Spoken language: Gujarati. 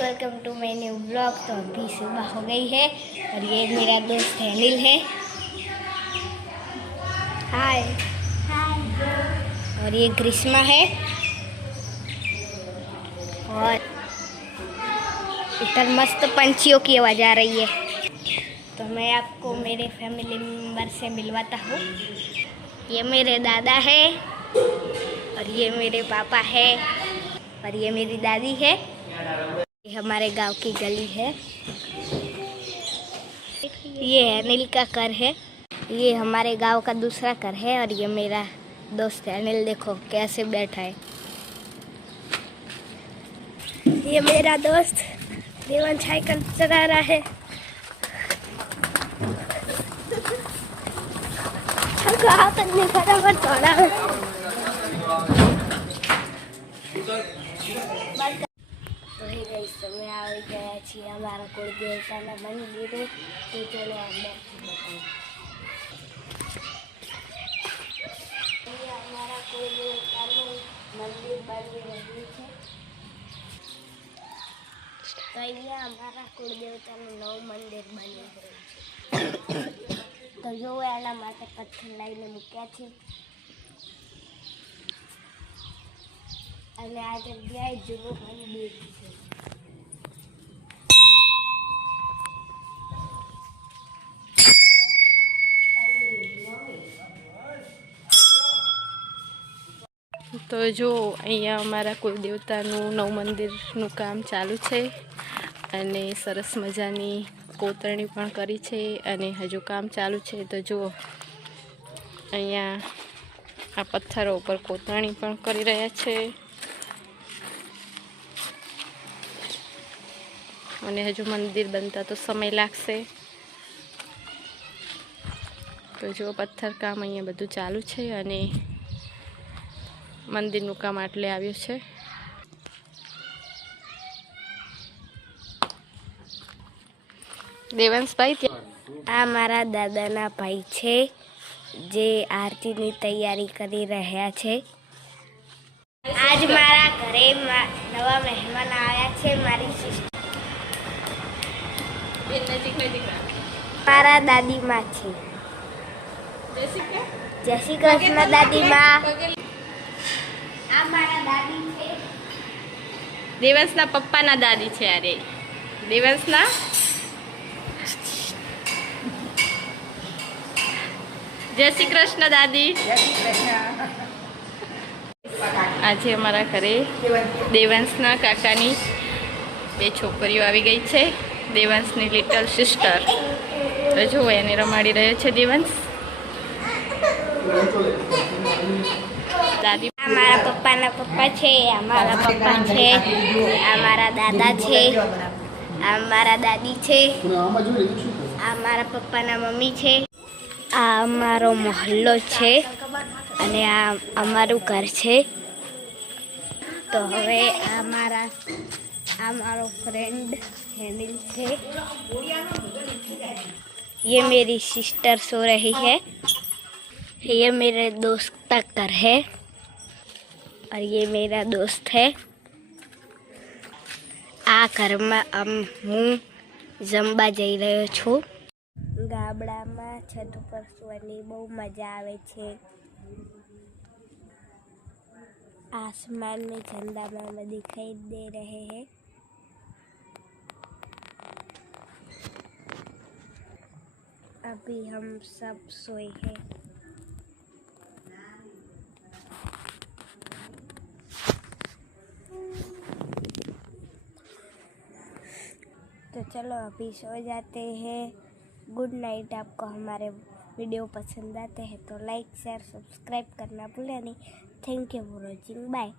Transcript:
Welcome to my new blog. तो अभी सुबह हो गई है और ये मेरा दोस्त अनिल है। हाय हाय। और ये ग्रीष्मा है और इधर मस्त पंछियों की आवाज़ आ रही है। तो मैं आपको मेरे फैमिली मेम्बर से मिलवाता हूँ। ये मेरे दादा है और ये मेरे पापा है और ये मेरी दादी है। ये हमारे गांव की गली है। ये अनिल का घर है। ये हमारे गांव का दूसरा घर है और ये मेरा दोस्त है अनिल। देखो कैसे बैठा है। ये मेरा दोस्त देवन साइकिल चला रहा है। फटाफट दौड़ा है। समय આવી ગયા છીએ અમારા કુળદેવતાના મંદિરે। તો ચલો અંદર અમારા કુળદેવતાનું મંદિર બની રહ્યું છે। તો અહીંયા અમારા કુળદેવતાનું નવું મંદિર બની રહ્યું છે। તો જો એના માટે પથ્થર લઈને મૂક્યા છે અને આ જગ્યાએ જુઓ મંદિર છે। તો જો અહીંયા અમારા કુળદેવતાનું નવ મંદિરનું કામ ચાલુ છે અને સરસ મજાની કોતરણી પણ કરી છે અને હજુ કામ ચાલુ છે। તો જુઓ અહીંયા આ પથ્થરો ઉપર કોતરણી પણ કરી રહ્યા છે અને હજુ મંદિર બનતા તો સમય લાગશે। તો જુઓ પથ્થર કામ અહીંયા બધું ચાલુ છે અને મંદિરનું કામ આટલે આવ્યું છે। દેવાંશભાઈ આ મારા દાદાના ભાઈ છે જે આરતીની તૈયારી કરી રહ્યા છે। આજ મારા ઘરે નવા મહેમાન આવ્યા છે। મારી સિસ્ટર મારા દાદીમાં છે। જય શ્રી કૃષ્ણ દાદીમાં। આ મારા દાદી છે। દેવાંશના પપ્પાના દાદી છે। અરે દેવાંશના જય શ્રી કૃષ્ણ દાદી। આજે અમારા ઘરે દેવાંશના કાકાની બે છોકરીઓ આવી ગઈ છે। દેવાંશની લિટલ સિસ્ટર। તો જો એને રમાડી રહ્યો છે દેવાંશ। દાદી આ મારા પપ્પાના પપ્પા છે। આ મારા પપ્પા છે। આ મારા દાદા છે। આ મારા દાદી છે। આ મારા પપ્પાના મમ્મી છે। આ અમારો મહોલ્લો છે અને આ અમારું ઘર છે। તો હવે આ મારો फ्रेंड अनिल છે। ये मेरी सिस्टर सो रही है। ये मेरे दोस्त का घर है और ये मेरा दोस्त है। આ ઘરમાં હું જમવા જઈ રહ્યો છું। ગામડામાં છત ઉપર સૂવાની બહુ મજા આવે છે। आसमान में झंडा मामा दिखाई दे रहे हैं। अभी हम सब सोए हैं। तो चलो अभी सो जाते हैं। Good night. आपको हमारे वीडियो पसंद आते हैं तो लाइक शेयर सब्सक्राइब करना भूलें नहीं। Thank you for watching. Bye.